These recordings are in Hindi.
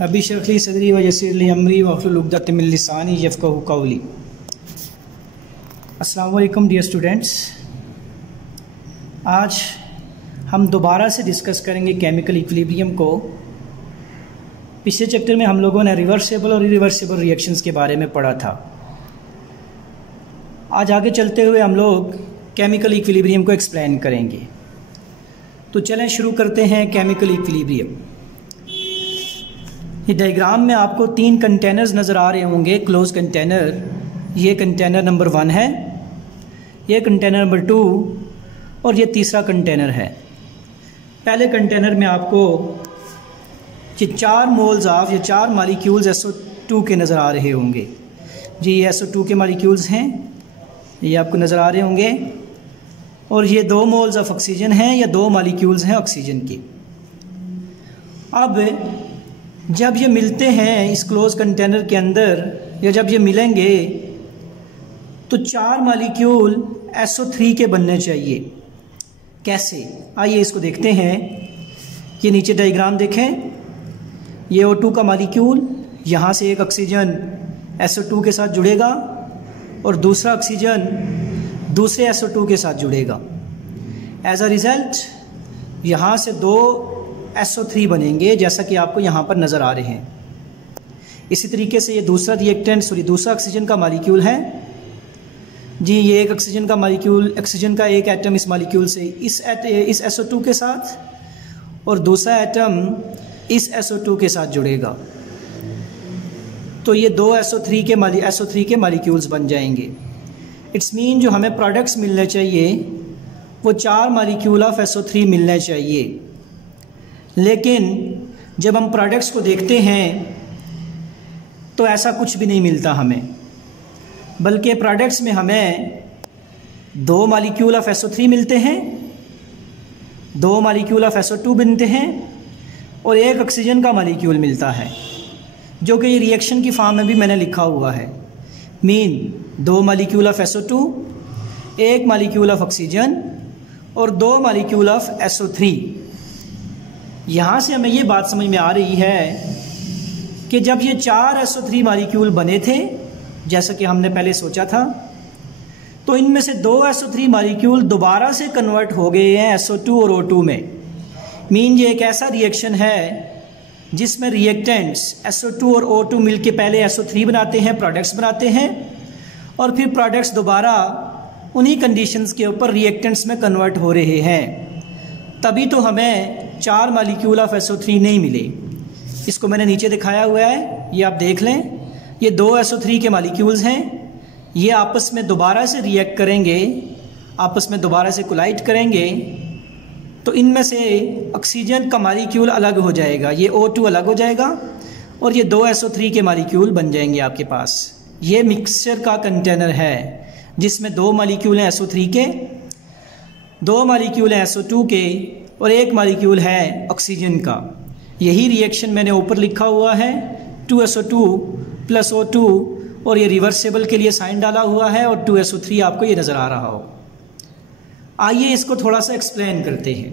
अभी शरखली सदरी व यसीरली अमरी वफ़्लुल उक़दत मिन लिसानी यफ़क़हू क़ौली। अस्सलामु अलैकुम डियर स्टूडेंट्स, आज हम दोबारा से डिस्कस करेंगे केमिकल इक्विलिब्रियम को। पिछले चैप्टर में हम लोगों ने रिवर्सिबल और इरिवर्सिबल रिएक्शंस के बारे में पढ़ा था। आज आगे चलते हुए हम लोग केमिकल इक्विलिब्रियम को एक्सप्लेन करेंगे। तो चलें शुरू करते हैं केमिकल इक्विलिब्रियम। ये डायग्राम में आपको तीन कंटेनर्स नज़र आ रहे होंगे, क्लोज कंटेनर। ये कंटेनर नंबर 1 है, ये कंटेनर नंबर 2 और ये तीसरा कंटेनर है। पहले कंटेनर में आपको ये 4 मोल्स ऑफ या 4 मालिक्यूल्स SO2 के नज़र आ रहे होंगे। जी ये SO2 के मालिक्यूल्स हैं, ये आपको नज़र आ रहे होंगे। और ये 2 मोल्स ऑफ ऑक्सीजन हैं या 2 मालिक्यूल्स हैं ऑक्सीजन की। अब जब ये मिलते हैं इस क्लोज कंटेनर के अंदर, या जब ये मिलेंगे तो 4 मालिक्यूल SO3 के बनने चाहिए। कैसे, आइए इसको देखते हैं। ये नीचे डायग्राम देखें, ये O2 का मालिक्यूल, यहाँ से एक ऑक्सीजन SO2 के साथ जुड़ेगा और दूसरा ऑक्सीजन दूसरे SO2 के साथ जुड़ेगा। एज अ रिज़ल्ट यहाँ से 2 SO3 बनेंगे, जैसा कि आपको यहाँ पर नज़र आ रहे हैं। इसी तरीके से ये दूसरा दूसरा ऑक्सीजन का मालिक्यूल है। जी ये एक ऑक्सीजन का मालिक्यूल, ऑक्सीजन का एक एटम इस मालिक्यूल से इस SO2 के साथ और दूसरा एटम इस SO2 के साथ जुड़ेगा। तो ये 2 SO3 के मालिक्यूल्स बन जाएंगे। इट्स मीन जो हमें प्रोडक्ट्स मिलने चाहिए वो 4 मालिक्यूल ऑफ SO3 मिलने चाहिए। लेकिन जब हम प्रोडक्ट्स को देखते हैं तो ऐसा कुछ भी नहीं मिलता हमें, बल्कि प्रोडक्ट्स में हमें 2 मालिक्यूल ऑफ SO3 मिलते हैं, 2 मालिक्यूल ऑफ SO2 बनते हैं और एक ऑक्सीजन का मालिक्यूल मिलता है, जो कि ये रिएक्शन की फॉर्म में भी मैंने लिखा हुआ है। Mean 2 molecule of SO2, 1 molecule of oxygen और 2 मालिक्यूल ऑफ SO3। यहाँ से हमें ये बात समझ में आ रही है कि जब ये 4 SO3 मालिक्यूल बने थे, जैसा कि हमने पहले सोचा था, तो इनमें से 2 SO3 मालिक्यूल दोबारा से कन्वर्ट हो गए हैं SO2 और O2 में। मीन ये एक ऐसा रिएक्शन है जिसमें रिएक्टेंट्स SO2 और O2 मिलके पहले SO3 बनाते हैं, प्रोडक्ट्स बनाते हैं, और फिर प्रोडक्ट्स दोबारा उन्हीं कंडीशंस के ऊपर रिएक्टेंट्स में कन्वर्ट हो रहे हैं। तभी तो हमें 4 मालिक्यूल ऑफ SO3 नहीं मिले। इसको मैंने नीचे दिखाया हुआ है, ये आप देख लें। ये 2 SO3 के मालिक्यूल्स हैं, ये आपस में दोबारा से रिएक्ट करेंगे, आपस में दोबारा से कोलाइड करेंगे, तो इनमें से ऑक्सीजन का मालिक्यूल अलग हो जाएगा, ये O2 अलग हो जाएगा और ये 2 SO3 के मालिक्यूल बन जाएंगे आपके पास। ये मिक्सचर का कंटेनर है जिसमें 2 मालिक्यूल हैं SO3 के, 2 मालिक्यूल हैं SO2 के और 1 मालिक्यूल है ऑक्सीजन का। यही रिएक्शन मैंने ऊपर लिखा हुआ है, 2SO2 प्लस O2, और ये रिवर्सिबल के लिए साइन डाला हुआ है और 2SO3 आपको ये नज़र आ रहा हो। आइए इसको थोड़ा सा एक्सप्लेन करते हैं।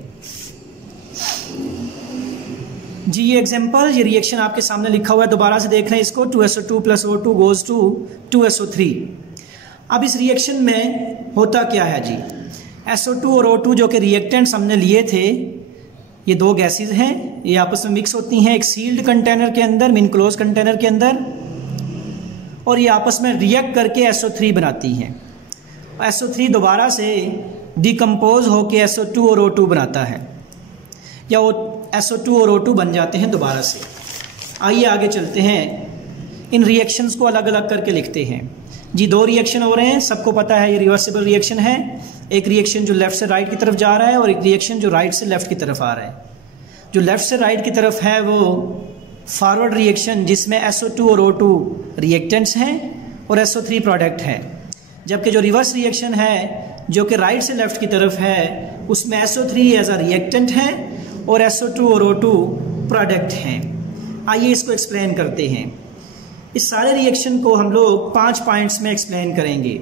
जी ये एग्जांपल, ये रिएक्शन आपके सामने लिखा हुआ है, दोबारा से देख रहे हैं इसको। 2SO2 plus O2 goes to 2SO3। अब इस रिएक्शन में होता क्या है जी, SO2 और O2 जो कि रिएक्टेंट्स हमने लिए थे, ये 2 गैसेस हैं, ये आपस में मिक्स होती हैं एक सील्ड कंटेनर के अंदर, मीन क्लोज कंटेनर के अंदर, और ये आपस में रिएक्ट करके SO3 बनाती हैं। SO3 दोबारा से डिकम्पोज होके SO2 और O2 बनाता है, या SO2 और O2 बन जाते हैं दोबारा से। आइए आगे चलते हैं, इन रिएक्शंस को अलग अलग करके लिखते हैं। जी 2 रिएक्शन हो रहे हैं, सबको पता है ये रिवर्सिबल रिएक्शन है। एक रिएक्शन जो लेफ़्ट से राइट की तरफ जा रहा है और एक रिएक्शन जो राइट से लेफ़्ट की तरफ आ रहा है। जो लेफ़्ट से राइट की तरफ है वो फॉरवर्ड रिएक्शन, जिसमें SO2 और O2 रिएक्टेंट्स हैं और SO3 प्रोडक्ट है। जबकि जो रिवर्स रिएक्शन है जो कि राइट से लेफ़्ट की तरफ है, उसमें SO3 एज अ रिएक्टेंट है और SO2 और O2 प्रोडक्ट हैं। आइए इसको एक्सप्लेन करते हैं। इस सारे रिएक्शन को हम लोग 5 पॉइंट्स में एक्सप्लेन करेंगे।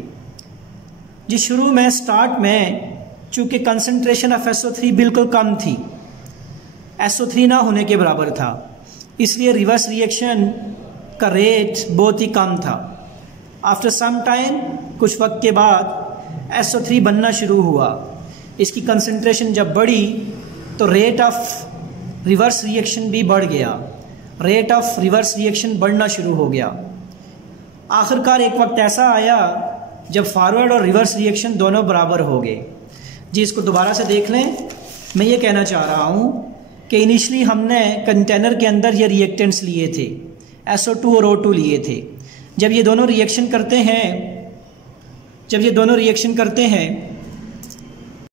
जी शुरू में स्टार्ट में चूँकि कंसंट्रेशन ऑफ SO3 बिल्कुल कम थी, SO3 ना होने के बराबर था, इसलिए रिवर्स रिएक्शन का रेट बहुत ही कम था। आफ्टर सम टाइम, कुछ वक्त के बाद SO3 बनना शुरू हुआ। इसकी कंसंट्रेशन जब बढ़ी तो रेट ऑफ रिवर्स रिएक्शन भी बढ़ गया, रेट ऑफ रिवर्स रिएक्शन बढ़ना शुरू हो गया। आखिरकार एक वक्त ऐसा आया जब फॉरवर्ड और रिवर्स रिएक्शन दोनों बराबर हो गए। जी, इसको दोबारा से देख लें। मैं ये कहना चाह रहा हूँ कि इनिशली हमने कंटेनर के अंदर ये रिएक्टेंट्स लिए थे, SO2 और O2 लिए थे। जब ये दोनों रिएक्शन करते हैं